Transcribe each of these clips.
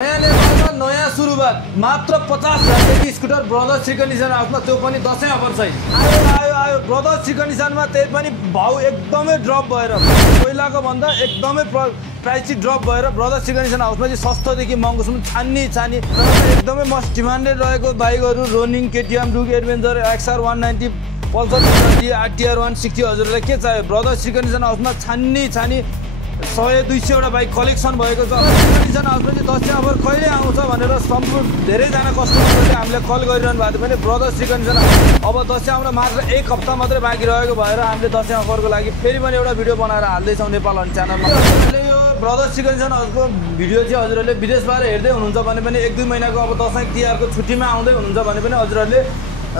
नयाँ नेपालमा नयाँ सुरुवात मात्र 50,000 स्कुटर ब्रदर्स श्रीकण्डिसन हाउसमा त्यो पनि दशैं अफर सहित आयो ब्रदर्स श्रीकण्डिसनमा त्यही पनि भाउ एकदमै ड्रप भएर पहिलाको भन्दा एकदमै प्राइस चाहिँ ड्रप भएर ब्रदर्स श्रीकण्डिसन हाउसमा चाहिँ सस्तोदेखि महँगोसम्म छान्नी एकदमै मोस्ट डिमान्डेड रहेको बाइकहरू रोनिङ केटिएम डुक एडभेन्चर XR 190 पल्सर RTR 160 हजुरलाई के चाहियो ब्रदर्स श्रीकण्डिसन हाउसमा छान्नी 100-200 वटा बाइक कलेक्सन भएको छ। श्रीकण्डिसन हाउसमा चाहिँ दशैं अफर कहिले आउँछ भनेर सम्पूर्ण धेरैजना कस्टमरहरूले हामीले कल गरिरहनु भएको थियो भने ब्रदर्स श्रीकण्डिसन अब दशैं आउन मात्र 1 हप्ता मात्रै बाँकी रहेको भएर हामीले दशैं अफरको लागि फेरि पनि एउटा भिडियो बनाएर हाल्दैछौँ नेपाल हन्ट च्यानलमा। यो ब्रदर्स श्रीकण्डिसन हाउसको भिडियो चाहिँ हजुरहरूले विदेशबाट हेर्दै हुनुहुन्छ भने पनि 1-2 महिनाको अब दशैं तिहारको छुट्टीमा आउँदै हुनुहुन्छ भने पनि हजुरहरूले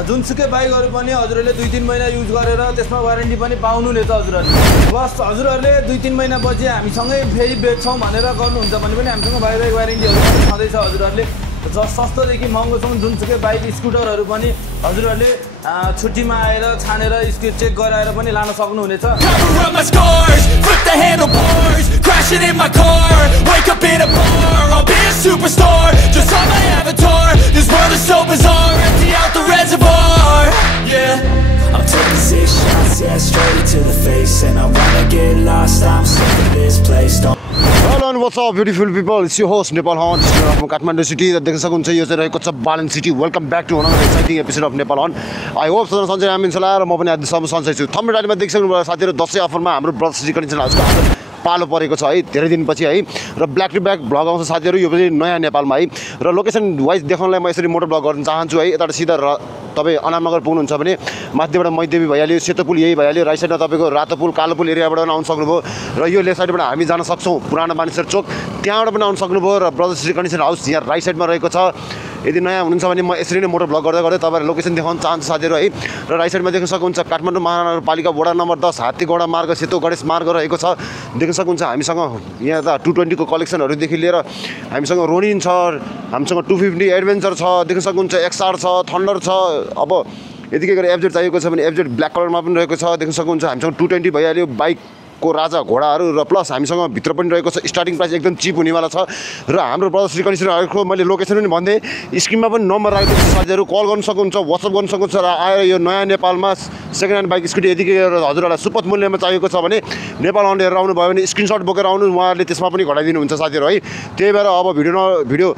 जुनसुकै बाइकहरू पनि हजुरहरूले 2-3 महिना युज गरेर त्यसमा वारेन्टी पनि पाउनुहुनेछ हजुरहरूले। प्लस हजुरहरूले 2-3 महिनापछि हामीसँगै फेरि बेच्छौँ भनेर गर्नुहुन्छ भने पनि हामीसँग बाइक वारेन्टीहरू पनि छँदैछ हजुरहरूले। सस्तोदेखि महँगोसम्म जुनसुकै बाइक स्कुटरहरू पनि हजुरहरूले छुट्टीमा आएर छानेर चेक गराएर पनि लान सक्नुहुनेछ। I'm taking 6 shots, yeah, straight to the face. And I wanna get lost, I'm sick of this place. Hello and what's up beautiful people, it's your host Nepal Hunt from Kathmandu city. देख्न सक्नुहुन्छ यो चाहिँ रहेको छ बालन city. Welcome back to another exciting episode of Nepal hunt. I hope सधैँ सन्चै हामी चलाएर म पनि आज सन्चै छु। थम्बनेल टाइटलमा देखिसक्नुभयो साथीहरु, दशैं अफरमा हाम्रो ब्रदर्स श्रीकण्डिसन हाउसको आज पालो परेको छ है, धेरै दिनपछि है। र ब्ल्याक टु ब्याक भ्लग आउँछ साथीहरु, यो पनि नयाँ नेपालमा है। र लोकेसन वाइज देखाउनलाई म यसरी मोटर भ्लग गर्न चाहन्छु है। यताबाट सिधा तपाईँ अनामनगर पुग्नुहुन्छ भने माथिबाट मैदेवी भइहाल्यो, सेतो पुल यही भइहाल्यो, राइट साइडमा तपाईँको रातो पुल कालो पुल एरियाबाट पनि आउन सक्नुभयो। र यो लेफ्ट साइडबाट हामी जान सक्छौँ पुरानो मानिसर चोक, त्यहाँबाट पनि आउन सक्नुभयो। र ब्रदर्स श्रीकण्डिसन हाउस यहाँ राइट साइडमा रहेको छ। यदि नयाँ हुनुहुन्छ भने म यसरी नै मोटर भ्लग गर्दै गर्दै तपाईँलाई लोकेसन देखाउन चाहन्छु साथीहरु है। र राइट साइडमा देख्न सक्नुहुन्छ काठमाडौँ महानगरपालिका वडा नम्बर 10 हात्तीगौडा मार्ग सेतो गणेश मार्ग रहेको छ। देख्न सक्नुहुन्छ हामीसँग यहाँ त 220 को कलेक्सनहरूदेखि लिएर हामीसँग रोनिन छ, हामीसँग 250 एडभेन्चर छ, देख्न सक्नुहुन्छ XR छ, थन्डर छ। अब यतिकै गरेर FZ चाहिएको छ भने FZ ब्ल्याक कलरमा पनि रहेको छ। देख्न सक्नुहुन्छ हामीसँग 220 भइहाल्यो, बाइकको राजा घोडाहरू। र प्लस हामीसँग भित्र पनि रहेको छ, स्टार्टिङ प्राइस एकदम चिप हुनेवाला छ। र हाम्रो ब्रदर्स श्रीकण्डिसन हाउसको मैले लोकेसन पनि भन्दै स्क्रिनमा पनि नम्बर राखिदिएको छु साथीहरु, कल गर्न सक्नुहुन्छ, WhatsApp गर्न सक्नुहुन्छ। र आएर यो नयाँ नेपालमा सेकेन्ड ह्यान्ड बाइक स्कुटी यतिकै गरेर हजुरहरूलाई सुपथ मूल्यमा चाहिएको छ भने नेपाल हन्ट हेरेर आउनु भयो भने स्क्रिनसट बोकेर आउनु, उहाँहरूले त्यसमा पनि घटाइदिनुहुन्छ साथीहरु है। त्यही भएर अब भिडियो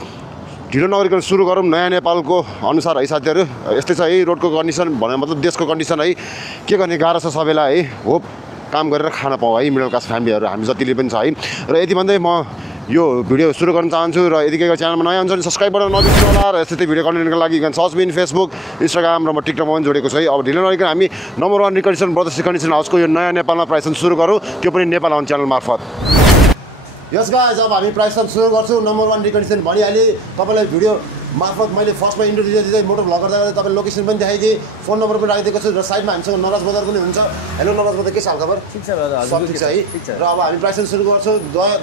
ढिलो नगरिकन सुरु गरौँ नयाँ नेपालको अनुसार है साथीहरु। यस्तै छ है रोडको कन्डिसन, भने मतलब देशको कन्डिसन है। के गर्ने गाह्रो छ सबैलाई है। होप काम गरेर खान पाऊ है मिडल क्लास फ्यामिलीहरू हामी जतिले पनि छ है। र यति भन्दै म यो भिडियो सुरु गर्न चाहन्छु। र यतिकै च्यानलमा नयाँ हुन्छ भने सब्स्क्राइब गर्न नबिर्सनु होला। र यस्तै भिडियो कन्टेन्टको लागि सर्च बिन फेसबुक इन्स्टाग्राम र म टिकटकमा पनि जोडेको छु है। अब ढिलो नगरिकन हामी नम्बर 1 श्रीकण्डिसन ब्रदर्स श्रीकण्डिसन हाउसको यो नयाँ नेपालमा प्राइस सुरु गरौँ, त्यो पनि नेपाल हन्ट च्यानल मार्फत। यस गाइज अब हामी प्राइस सुरु गर्छौँ। नम्बर 1 श्रीकण्डिसन भनिहालेँ तपाईँलाई भिडियो मार्फत। मैले फर्स्टमा इन्ट्रोड्युस दिँदै मोटर भ्लग गर्दा गर्दा तपाईँलाई लोकेसन पनि देखाइदिएँ, फोन नम्बर पनि राखिदिएको छु। र साइडमा हामीसँग नराज बजार पनि हुन्छ। हेलो नराज बजार, के छ हालखबर? ठीक छ दादा, सब ठिक छ है। र अब हामी प्राइस सुरु गर्छौँ।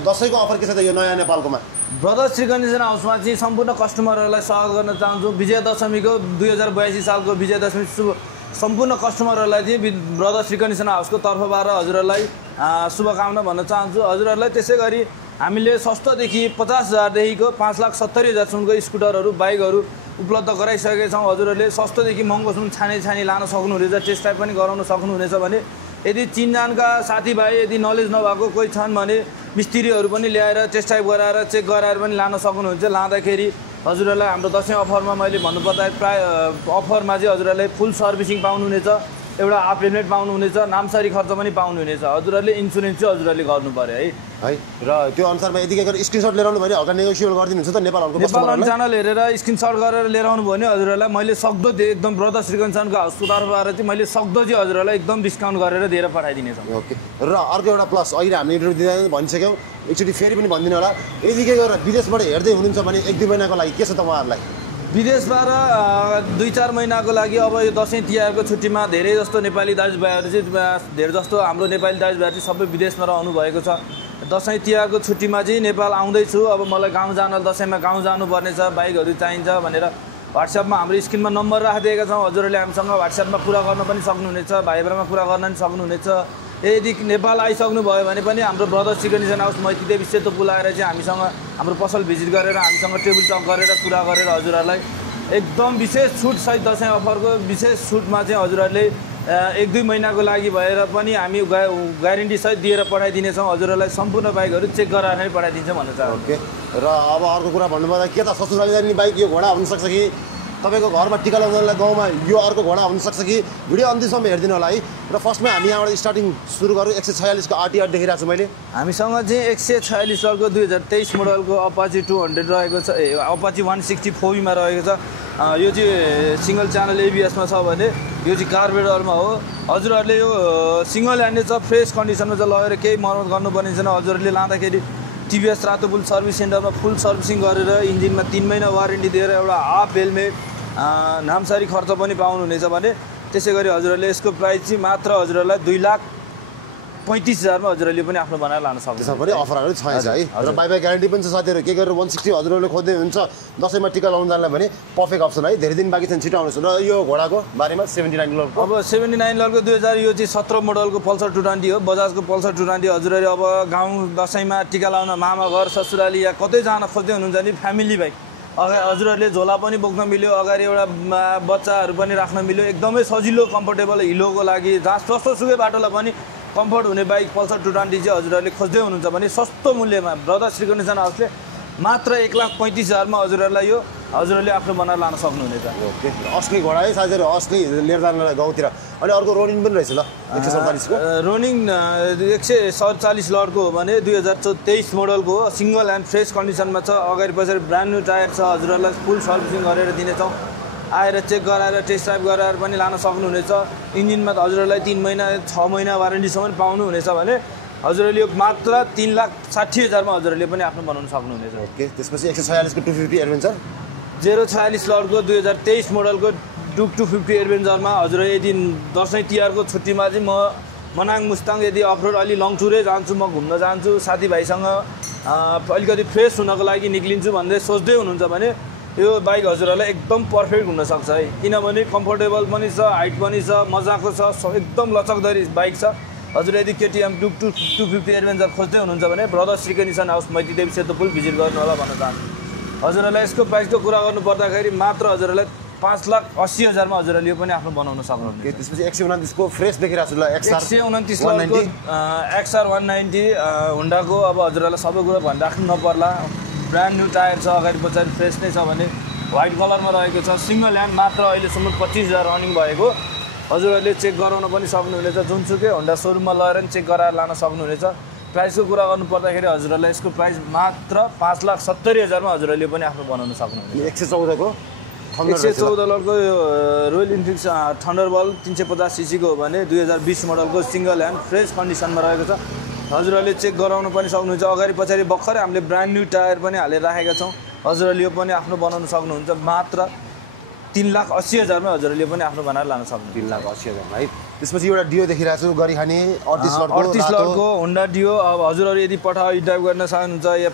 दशैंको अफर के छ त यो नयाँ नेपालकोमा? ब्रदर्स श्रीकण्डिसन हाउसमा चाहिँ सम्पूर्ण कस्टमरहरूलाई स्वागत गर्न चाहन्छु। विजयादशमीको 2082 सालको विजयादशमी सम्पूर्ण कस्टमरहरूलाई चाहिँ ब्रदर्स श्रीकण्डिसन हाउसको तर्फबाट हजुरहरूलाई शुभकामना भन्न चाहन्छु। हजुरहरूलाई त्यसै गरी हामीले सस्तोदेखि 50,000देखिको 5,70,000सम्मको स्कुटरहरू बाइकहरू उपलब्ध गराइसकेका छौँ। हजुरहरूले सस्तोदेखि महँगोसम्म छानी लान सक्नुहुनेछ, टेस्ट ड्राइभ पनि गराउन सक्नुहुनेछ। भने यदि चिनजानका साथीभाइ यदि नलेज नभएको कोही छन् भने मिस्त्रीहरू पनि ल्याएर टेस्ट ड्राइभ गराएर चेक गराएर पनि लान सक्नुहुन्छ। लाँदाखेरि हजुरहरूलाई हाम्रो दशैं अफरमा मैले भन्नुपर्दा प्राय अफरमा चाहिँ हजुरहरूलाई फुल सर्भिसिङ पाउनुहुनेछ, एउटा हाफ हेलमेट पाउनुहुनेछ, नामसारी खर्च पनि पाउनुहुनेछ। हजुरहरूले इन्सुरेन्स चाहिँ हजुरहरूले गर्नु पर्यो है। र त्यो अनुसारमा यतिकै गरेर स्क्रिनसट लिएर आउनु भने हल्का नेगोसिएबल गरिदिनुहुन्छ त नेपाल हन्टको नेपाल च्यानल हेरेर स्क्रिनसट गरेर लिएर आउनु भयो भने हजुरहरूलाई मैले सक्दो एकदम ब्रदर्स श्रीकण्डिसनको हाउसको तर्फबाट चाहिँ मैले सक्दो चाहिँ हजुरहरूलाई एकदम डिस्काउन्ट गरेर दिएर पठाइदिनेछु। ओके। र अर्को एउटा प्लस अहिले हामीले इन्टरभ्यू दिँदा भनिसक्यौँ, एकचोटि फेरि पनि भनिदिनु होला, यतिकै गरेर विदेशबाट हेर्दै हुनुहुन्छ भने 1-2 महिनाको लागि के छ त उहाँहरूलाई? विदेशबाट 2-4 महिनाको लागि अब यो दशैं तिहारको छुट्टीमा धेरै जस्तो नेपाली दाजुभाइहरू चाहिँ धेरै जस्तो हाम्रो नेपाली दाजुभाइहरू चाहिँ सबै विदेशमा रहनु भएको छ। दशैं तिहारको छुट्टीमा चाहिँ नेपाल आउँदैछु। अब मलाई गाउँ जान दशैंमा गाउँ जानुपर्ने छ, बाइकहरू चाहिन्छ भनेर व्हाट्सएपमा हाम्रो स्क्रिनमा नम्बर राखिदिएका छौँ। हजुरहरूले हामीसँग व्हाट्सएपमा कुरा गर्न पनि सक्नुहुनेछ, भाइबरमा कुरा गर्न पनि सक्नुहुनेछ। यदि नेपाल आइसक्नु भयो भने पनि हाम्रो ब्रदर्स चिकन हाउस मैतीदेवी सेतो पुलाएर चाहिँ हामीसँग हाम्रो पसल भिजिट गरेर हामीसँग टेबल टक गरेर कुरा गरेर हजुरहरूलाई एकदम विशेष छुट सहित दसैँ अफरको विशेष छुटमा चाहिँ हजुरहरूले 1-2 महिनाको लागि भएर पनि हामी ग्यारेन्टी सहित दिएर पठाइदिनेछौँ हजुरहरूलाई सम्पूर्ण बाइकहरू चेक गराएर नै पठाइदिन्छौँ भन्न चाहन्छु। ओके र अब अर्को कुरा भन्नुपर्दा के त ससुराली जाने बाइक यो घोडा हुनसक्छ कि तपाईँको घरमा टिका लगाउनलाई गाउँमा यो अर्को घोडा हुनसक्छ कि भिडियो अन्तिमसम्म हेरिदिनु होला है। र फर्स्टमा हामी यहाँबाट स्टार्टिङ सुरु गरौँ 146 को आरटीआर देखिरहेको छु मैले। हामीसँग चाहिँ 146 अर्को 2023 मोडलको अपाची 200 रहेको छ अपाची 164मा रहेको छ। यो चाहिँ सिङ्गल च्यानल एबिएसमा छ भने यो चाहिँ कार्बोरेटरमा हो। हजुरहरूले यो सिङ्गल ह्यान्डे छ फ्रेस कन्डिसनमा चाहिँ लगेर केही मर्मत गर्नुपर्ने छैन। हजुरहरूले लाँदाखेरि टिभीएस रातोपुल सर्भिस सेन्टरमा फुल सर्भिसिङ गरेर इन्जिनमा 3 महिना वारेन्टी दिएर एउटा हाफ हेलमेट नामसारी खर्च पनि पाउनुहुनेछ भने त्यसै गरी हजुरहरूले यसको प्राइस चाहिँ मात्र हजुरहरूलाई 2,35,000 मा हजुरहरूले पनि आफ्नो बनाएर लान सक्नुहुन्छ। पनि अफरहरू छ है र बाइक ग्यारेन्टी पनि छ साथीहरू। के गरेर 160 हजुरहरूले खोज्दै हुन्छ दसैँमा टिका लाउन जानलाई भने पर्फेक्ट अप्सन है। धेरै दिन बाँकी छन् छिटो आउनुहोस्। र यो घोडाको बारेमा 79 लरको अब 79 लरको 2000 यो चाहिँ 17 मोडलको पल्सर 220 हो बजाजको पल्सर 220। हजुरहरूले अब गाउँ दसैँमा टिका लाउन मामा घर ससुराली या कतै जान खोज्दै हुनुहुन्छ भने फ्यामिली बाइक हजुरहरूले झोला पनि बोक्न मिल्यो अगाडि एउटा बच्चाहरू पनि राख्न मिल्यो एकदमै सजिलो कम्फर्टेबल हिलोको लागि जहाँ जस्तोसुकै बाटोलाई पनि कम्फर्ट हुने बाइक पल्सर 220 चाहिँ हजुरहरूले खोज्दै हुनुहुन्छ भने सस्तो मूल्यमा ब्रदर्स रिकन्डिसन हाउसले मात्र 1,35,000 मा हजुरहरूलाई यो हजुरहरूले आफ्नो बनाएर लान सक्नुहुनेछ। ओके असली घोडा है साथीहरू असली लिएर जानलाई गाउँतिर। अनि अर्को रोनिङ पनि रहेछ ल 147 को रोनिङ 147 लरको हो भने 2023 मोडलको हो सिङ्गल ह्यान्ड फ्रेस कन्डिसनमा छ। अगाडि पछाडि ब्रान्ड न्यू टायर छ। हजुरहरूलाई फुल सर्भिसिङ गरेर दिनेछौँ। आएर चेक गराएर टेस्ट ड्राइभ गराएर पनि लान सक्नुहुनेछ। इन्जिनमा त हजुरहरूलाई 3 महिना 6 महिना वारेन्टीसम्म पाउनुहुनेछ भने हजुरहरूले यो मात्र 3,60,000 मा हजुरहरूले पनि आफ्नो बनाउन सक्नुहुनेछ। ओके त्यसपछि 146 को 250 एडभेन्चर 046 लरको 2023 मोडलको डुक 250 एडभेन्चरमा हजुरहरू यदि दसैँ तिहारको छुट्टीमा चाहिँ म मनाङ मुस्ताङ यदि अफरोड अलि लङ टुरै जान्छु म घुम्न जान्छु साथीभाइसँग अलिकति फ्रेस हुनको लागि निक्लिन्छु भन्दै सोच्दै हुनुहुन्छ भने यो बाइक हजुरहरूलाई एकदम पर्फेक्ट हुनसक्छ है। किनभने कम्फर्टेबल पनि छ हाइट पनि छ मजाको छ एकदम लचकदारी बाइक छ। हजुर यदि केटिएम डुक 250 एडभेन्चर खोज्दै हुनुहुन्छ भने brothers recondition house Maitidevi Setopul visit गर्नु होला भन्न चाहन्छु। हजुरहरूलाई यसको प्राइसको कुरा गर्नु पर्दाखेरि मात्र हजुरहरूलाई 5,80,000 मा हजुरहरूले यो पनि आफ्नो बनाउन सक्नुहुन्छ। त्यसपछि 129 को फ्रेस देखिरहेको छु ल 129 लरको XR 190 होन्डाको अब हजुरहरूलाई सबै कुरा भनिराख्नु नपर्ला। ब्रान्ड न्यू टायर छ अगाडि पछाडि फ्रेस नै छ भने व्हाइट कलरमा रहेको छ। सिङ्गल ह्यान्ड मात्र अहिलेसम्म 25,000 रनिङ भएको हजुरहरूले चेक गराउन पनि सक्नुहुनेछ। जुनसुकै होन्डा सोरुममा लगेर पनि चेक गराएर लान सक्नुहुनेछ। प्राइसको कुरा गर्नु पर्दाखेरि हजुरहरूलाई यसको प्राइस मात्र 5,70,000 मा हजुरहरूले पनि आफ्नो बनाउन सक्नुहुनेछ। 114 को 114 लरको यो रोयल इन्फिल्ड थन्डरबल्ट 350 सीसी को हो भने 2020 मोडलको सिङ्गल ह्यान्ड फ्रेस कन्डिसनमा रहेको छ। हजुरहरूले चेक गराउन पनि सक्नुहुन्छ। अगाडि पछाडि भर्खरै हामीले ब्रान्ड न्यू टायर पनि हालेर राखेका छौँ। हजुरहरूले यो पनि आफ्नो बनाउन सक्नुहुन्छ। मात्र 3,80,000 मा हजुरहरूले पनि आफ्नो बनाएर लान सक्नुहुन्छ। 3,80,000 है। त्यसपछि एउटा डियो देखिरहेको छु गरी खाने 38 लरको होन्डा डियो। अब हजुरहरू यदि पठाउ ड्राइभ गर्न चाहनुहुन्छ या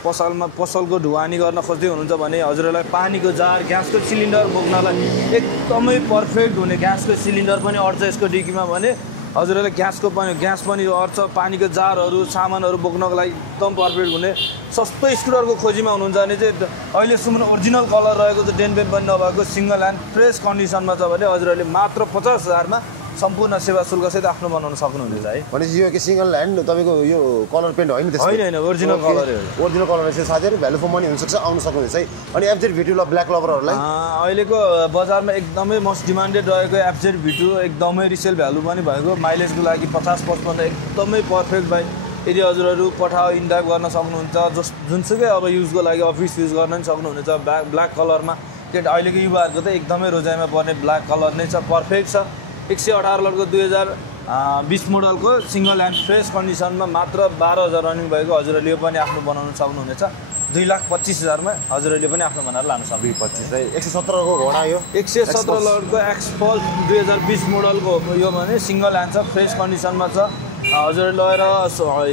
पसलको ढुवानी गर्न खोज्दै हुनुहुन्छ भने हजुरहरूलाई पानीको जार ग्यासको सिलिन्डर बोक्नलाई एकदमै पर्फेक्ट हुने ग्यासको सिलिन्डर पनि अट्छ यसको डिकीमा भने हजुरहरूलाई ग्यास पनि अट्छ। पानीको जारहरू सामानहरू बोक्नको लागि एकदम पर्फेक्ट हुने सस्तो स्कुटरको खोजीमा हुनुहुन्छ भने चाहिँ अहिलेसम्म ओरिजिनल कलर रहेको चाहिँ डेनबेन पनि नभएको सिङ्गल ह्यान्ड फ्रेस कन्डिसनमा छ भने हजुरहरूले मात्र 50,000 मा सम्पूर्ण सेवा शुल्कसहित आफ्नो बनाउन सक्नुहुनेछ है। भनेपछि यो के सिङ्गल ह्यान्ड तपाईँको यो कलर पेन्ट होइन त्यसको होइन ओरिजिनल कलर हो। ओरिजिनल कलर रहेछ साथीहरू भ्यालु फर मनी हुनसक्छ आउन सक्नुहुनेछ है। अनि एफजेड V2 ल ब्ल्याक लभरहरूलाई अहिलेको बजारमा एकदमै मोस्ट डिमान्डेड रहेको एफजेड V2 एकदमै रिसेल भ्यालु पनि भएको माइलेजको लागि 50-55 एकदमै पर्फेक्ट बाइक। यदि हजुरहरू पठाउ इन्ड्राइभ गर्न सक्नुहुन्छ जुनसुकै अब युजको लागि अफिस युज गर्न पनि सक्नुहुनेछ। ब्ल्याक कलरमा के अहिलेको युवाहरूको त एकदमै रोजाइमा पर्ने ब्ल्याक कलर नै छ पर्फेक्ट छ। 118 लरको 2020 मोडलको सिङ्गल ह्यान्ड फ्रेस कन्डिसनमा मात्र 12,000 रनिङ भएको हजुरहरूले यो पनि आफ्नो बनाउन सक्नुहुनेछ। 2,25,000 मा हजुरहरूले पनि आफ्नो बनाएर लान सक्नुहुन्छ। 2,25,000 है। 117 को घोडा यो 117 लरको एक्सपल्स 2020 मोडलको यो भने सिङ्गल ह्यान्ड छ फ्रेस कन्डिसनमा छ। हजुरहरूले लगेर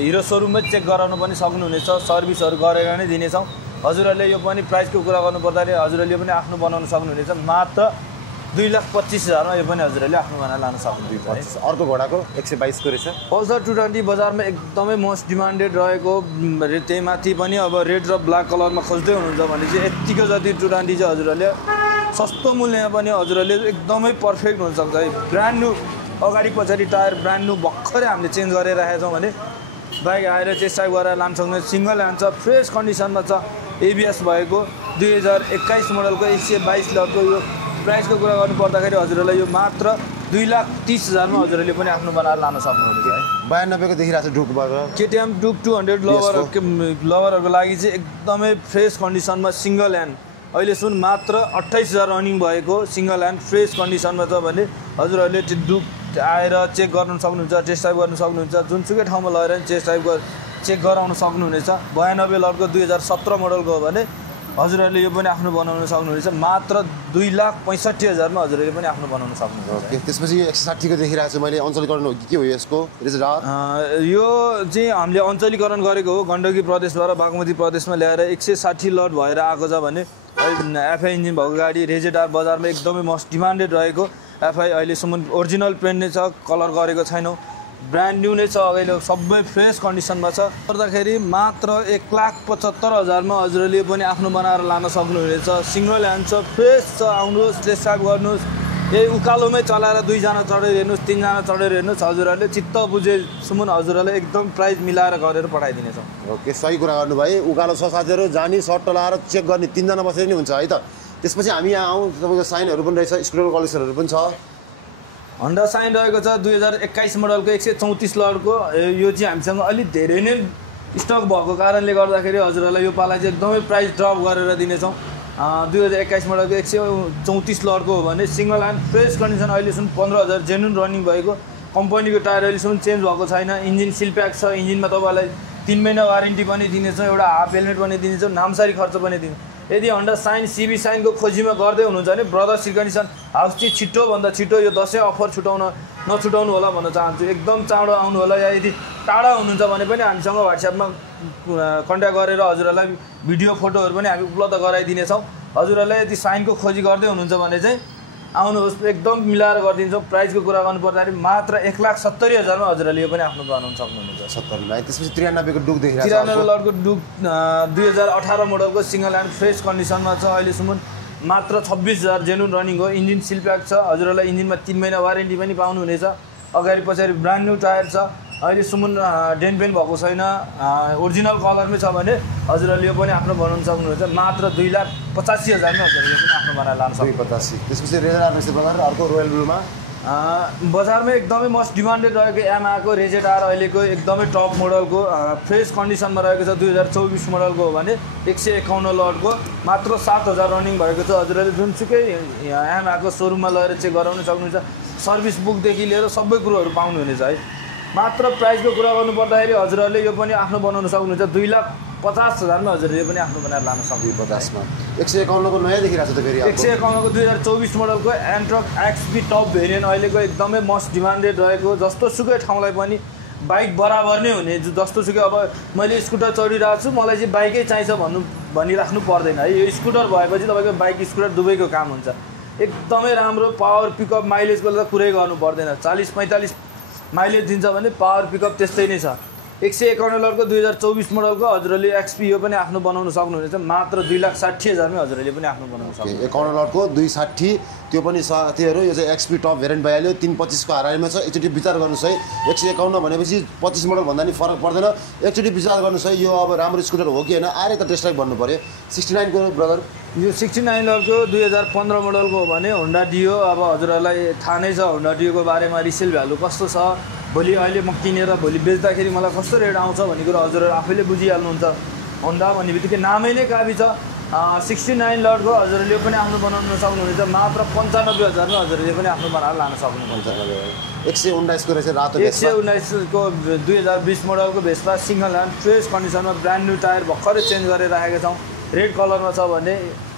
हिरो सोरुममै चेक गराउन पनि सक्नुहुनेछ। सर्भिसहरू गरेर नै दिनेछौँ। हजुरहरूले यो पनि प्राइसको कुरा गर्नु पर्दाखेरि हजुरहरूले पनि आफ्नो बनाउन सक्नुहुनेछ। मात्र 2,25,000 मा यो पनि हजुरहरूले आफ्नो बनाएर लान सक्नुहुन्छ। अर्को घोडाको 122 को रहेछ। पल्सर 220 बजारमा एकदमै मोस्ट डिमान्डेड रहेको त्यही माथि पनि अब रेड र ब्ल्याक कलरमा खोज्दै हुनुहुन्छ भने चाहिँ यतिको जति 220 चाहिँ हजुरहरूले सस्तो मूल्यमा पनि हजुरहरूले एकदमै पर्फेक्ट हुनसक्छ है। ब्रान्ड न्यू अगाडि पछाडि टायर ब्रान्ड न्यू भर्खरै हामीले चेन्ज गरेर राखेका छौँ भने बाइक आएर टेस्ट ड्राइभ गरेर लान सक्नुहुन्छ। सिङ्गल ह्यान्ड छ, फ्रेस कन्डिसनमा छ, एबिएस भएको 2021 मोडलको 122 लटको यो प्राइसको कुरा गर्नुपर्दाखेरि हजुरहरूलाई यो मात्र 2,30,000 मा हजुरहरूले पनि आफ्नो बनाएर लान सक्नुहुन्छ है। 92 को देखिरहेको छ डुकबाट। केटिएम डुक 200 लभरहरूको लागि चाहिँ एकदमै फ्रेस कन्डिसनमा सिङ्गल ह्यान्ड अहिलेसम्म मात्र 28,000 रनिङ भएको सिङ्गल ह्यान्ड फ्रेस कन्डिसनमा छ भने हजुरहरूले त्यो डुक आएर चेक गर्न सक्नुहुन्छ, टेस्ट ड्राइभ गर्न सक्नुहुन्छ। जुनसुकै ठाउँमा लगेर टेस्ट ड्राइभ चेक गराउन सक्नुहुनेछ। 92 लटको 2017 मोडलको हो भने हजुरहरूले यो पनि आफ्नो बनाउन सक्नुहुनेछ मात्र 2,65,000 मा हजुरहरूले पनि आफ्नो बनाउन सक्नुहुन्छ। ओके, त्यसपछि 160 को देखिरहेको छु मैले। अञ्चलीकरण हो कि के हो यसको रिजल्ट? यो चाहिँ हामीले अञ्चलीकरण गरेको हो। गण्डकी प्रदेशबाट बागमती प्रदेशमा ल्याएर 160 लट भएर आएको छ भने एफआई इन्जिन भएको गाडी रेजेटार बजारमा एकदमै मोस्ट डिमान्डेड रहेको। एफआई अहिलेसम्म ओरिजिनल पेन्ट नै छ, कलर गरेको छैनौँ, ब्रान्ड न्यू नै छ, अहिले सबै फ्रेस कन्डिसनमा छ। गर्दाखेरि मात्र 1,75,000 मा हजुरहरूले पनि आफ्नो बनाएर लान सक्नुहुनेछ। सिङ्गल ह्यान्ड छ, फ्रेस छ, आउनुहोस् टेस्ट ड्राइभ गर्नुहोस्। यही उकालोमै चलाएर 2 जना चढेर हेर्नुहोस्, 3 जना चढेर हेर्नुहोस्। हजुरहरूले चित्त बुझेसम्म हजुरहरूले एकदम प्राइस मिलाएर गरेर पठाइदिनेछौँ। ओके, सही कुरा गर्नुभयो। उकालो छ साथीहरू, जानी सर्ट लाएर चेक गर्ने 3 जना बसेर नि हुन्छ है त। त्यसपछि हामी यहाँ आउँ, तपाईँको साइनहरू पनि रहेछ, स्कुटर कलेक्सनहरू पनि छ। होन्डा साइन रहेको छ 2021 मोडलको 134 लटको। यो चाहिँ हामीसँग अलिक धेरै नै स्टक भएको कारणले गर्दाखेरि हजुरहरूलाई यो पाला चाहिँ एकदमै प्राइस ड्रप गरेर दिनेछौँ। 2021 मोडलको 134 लटको हो भने सिङ्गल ह्यान्ड फ्रेस कन्डिसन अहिलेसम्म 15,000 जेन्युन रनिङ भएको। कम्पनीको टायर अहिलेसम्म चेन्ज भएको छैन। इन्जिन सिल प्याक छ, इन्जिनमा तपाईँलाई 3 महिना वारेन्टी पनि दिनेछौँ, एउटा हाफ हेलमेट पनि दिनेछौँ, नामसारी खर्च पनि दिन्छौँ। यदि होन्डा साइन सिबी साइनको खोजीमा गर्दै हुनुहुन्छ भने ब्रदर सिर्कनिसन हाउस चाहिँ छिटोभन्दा छिटो यो दसैँ अफर नछुटाउनु होला भन्न चाहन्छु। एकदम चाँडो आउनु होला। या यदि टाढा हुनुहुन्छ भने पनि हामीसँग व्हाट्सएपमा कन्ट्याक्ट गरेर हजुरहरूलाई भिडियो फोटोहरू पनि हामी उपलब्ध गराइदिनेछौँ। हजुरहरूलाई यदि साइनको खोजी गर्दै हुनुहुन्छ भने चाहिँ आउनुहोस्, एकदम मिलाएर गरिदिन्छौँ। प्राइसको कुरा गर्नुपर्दाखेरि मात्र 1,70,000 मा हजुरहरूले यो पनि आफ्नो बनाउन सक्नुहुन्छ। 70 मा। त्यसपछि 93 को डुक देखिरहेको छ। 93 लटको डुक 2018 मोडलको सिङ्गल ह्यान्ड फ्रेस कन्डिसनमा छ। अहिलेसम्म मात्र 26,000 जेन्युन रनिङ हो। इन्जिन सिल प्याक छ, हजुरहरूलाई इन्जिनमा 3 महिना वारेन्टी पनि पाउनुहुनेछ। अगाडि पछाडि ब्रान्ड न्यू टायर छ, अहिलेसम्म डेन पेन भएको छैन, ओरिजिनल कलरमै छ भने हजुरहरूले यो पनि आफ्नो बनाउन सक्नुहुन्छ। मात्र 2,85,000 मा हजुरहरूले पनि आफ्नो बनाएर लान सक्नुहुन्छ। 285। त्यसपछि रेजर रहेछ ब्रदर, अर्को रोयल ब्लूमा बजारमा एकदमै मोस्ट डिमान्डेड रहेको यामाहाको रेजेटार अहिलेको एकदमै टप मोडलको फ्रेस कन्डिसनमा रहेको छ। 2024 मोडलको हो भने 151 लटको मात्र 7,000 रनिङ भएको छ। हजुरहरूले जुनसुकै यामाहाको सोरुममा लगेर चेक गराउन सक्नुहुन्छ। सर्भिस बुकदेखि लिएर सबै कुरोहरू पाउनुहुनेछ है। मात्र प्राइसको कुरा गर्नुपर्दाखेरि हजुरहरूले यो पनि आफ्नो बनाउन सक्नुहुन्छ। 2,50,000 मा हजुरहरूले पनि आफ्नो बनाएर लान सक्नुहुन्छ। 50 मा 151 को नयाँ देखिरहेको छ त फेरि। 151 को 2024 मोडलको एन्ट्रक एक्सपी टप भेरिएन्ट अहिलेको एकदमै मोस्ट डिमान्डेड रहेको। जस्तो सुकै ठाउँलाई पनि बाइक बराबर नै हुने। जस्तो सुकै अब मैले स्कुटर चढिरहेको छु, मलाई चाहिँ बाइकै चाहिन्छ भनिराख्नु पर्दैन है। यो स्कुटर भएपछि तपाईँको बाइक स्कुटर दुवैको काम हुन्छ। एकदमै राम्रो पावर पिकअप माइलेजको त कुरै गर्नु पर्दैन। 40-45 माइलेज दिन्छ भने पावर पिकअप त्यस्तै नै छ। 151 लटको 2024 मोडलको हजुरहरूले एक्सपी यो पनि आफ्नो बनाउन सक्नुहुनेछ। मात्र 2,60,000 मा हजुरहरूले पनि आफ्नो बनाउन सक्नुहुन्छ। 51 लटको 260 त्यो पनि साथीहरू यो चाहिँ एक्सपी टप भेरिएन्ट भइहाल्यो। 325 को हाराइमा छ। एकचोटि विचार गर्नुहोस् है। 151 भनेपछि 25 मोडल भन्दा नि फरक पर्दैन। एकचोटि विचार गर्नुहोस् है, यो अब राम्रो स्कुटर हो कि होइन, आएर त टेस्ट ड्राइभ भन्नु पऱ्यो। 69 को ब्रदर, यो 69 लटको 2015 मोडलको हो भने होन्डा डियो। अब हजुरहरूलाई थाहा नै छ होन्डा डियोको बारेमा रिसेल भ्यालु कस्तो छ। भोलि अहिले म किनेर भोलि बेच्दाखेरि मलाई कस्तो रेट आउँछ भन्ने कुरो हजुरहरू आफैले बुझिहाल्नुहुन्छ। होन्डा भन्ने बित्तिकै नामै नै काबी छ। 69 लटको हजुरहरूले पनि आफ्नो बनाउन सक्नुहुनेछ। मात्र 95,000 मा हजुरहरूले पनि आफ्नो बनाएर लान सक्नुहुन्छ। 119 को रहेछ रातो। 119 को 2020 मोडलको भेस्पा सिङ्गल ह्यान्ड फ्रेस कन्डिसनमा ब्रान्ड न्यू टायर भर्खरै चेन्ज गरेर राखेका छौँ। रेड कलरमा छ भने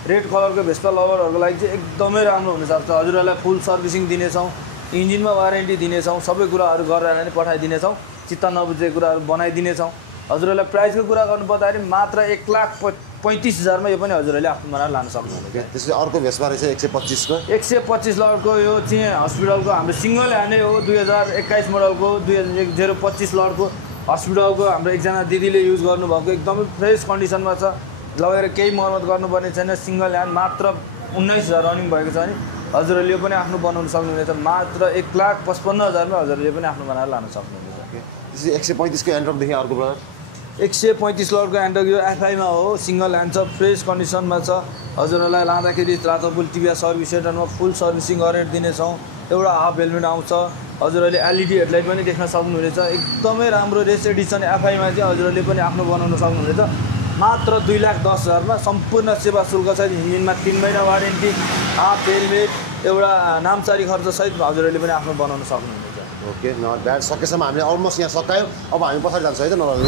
रेड कलरको भेस्पा लभरहरूको लागि चाहिँ एकदमै राम्रो हुनसक्छ। हजुरहरूलाई फुल सर्भिसिङ दिनेछौँ, इन्जिनमा वारेन्टी दिनेछौँ, सबै कुराहरू गरेर नै पठाइदिनेछौँ। चित्त नबुझेको कुराहरू बनाइदिनेछौँ। हजुरहरूलाई प्राइसको कुरा गर्नुपर्दाखेरि मात्र 1,50,000 1,35,000 मा यो पनि हजुरहरूले आफ्नो बनाएर लान सक्नुहुन्छ। त्यसपछि अर्को भेस्पा रहेछ 125 को 125 लटको यो चाहिँ हस्पिटलको हाम्रो सिङ्गल ह्यान्डै हो 2021 मोडलको 2025 लटको हस्पिटलको हाम्रो एकजना दिदीले युज गर्नुभएको एकदमै फ्रेस कन्डिसनमा छ लगेर केही मर्मत गर्नुपर्ने छैन सिङ्गल ह्यान्ड मात्र 19,000 रनिङ भएको छ भने हजुरहरूले यो पनि आफ्नो बनाउन सक्नुहुनेछ मात्र 1,55,000 मा हजुरहरूले पनि आफ्नो बनाएर लान सक्नुहुनेछ। त्यसपछि 135 को एन्ड्रकदेखि अर्को ब्रदर 135 लटको एन्ड्रक यो एफआईमा हो सिङ्गल ह्यान्ड छ फ्रेस कन्डिसनमा छ हजुरहरूलाई लाँदाखेरि रातोपुल टिभीएस सर्भिस सेन्टरमा फुल सर्भिसिङ गरेर दिनेछौँ। एउटा हाफ हेलमेट आउँछ हजुरहरूले एलइडी हेडलाइट पनि देख्न सक्नुहुनेछ एकदमै राम्रो रेस एडिसन एफआईमा चाहिँ हजुरहरूले पनि आफ्नो बनाउन सक्नुहुनेछ मात्र 2,10,000 मा सम्पूर्ण सेवा शुल्क सहित इन्जिनमा 3 महिना वारेन्टी हाफ हेलमेट एउटा नामचारी खर्च सहित हजुरहरूले पनि आफ्नो बनाउन सक्नुहुनेछ। ओके नट ब्याड सकेसम्म हामीले अलमोस्ट यहाँ सकायौँ अब हामी पछाडि जान्छौँ है त नराम्रो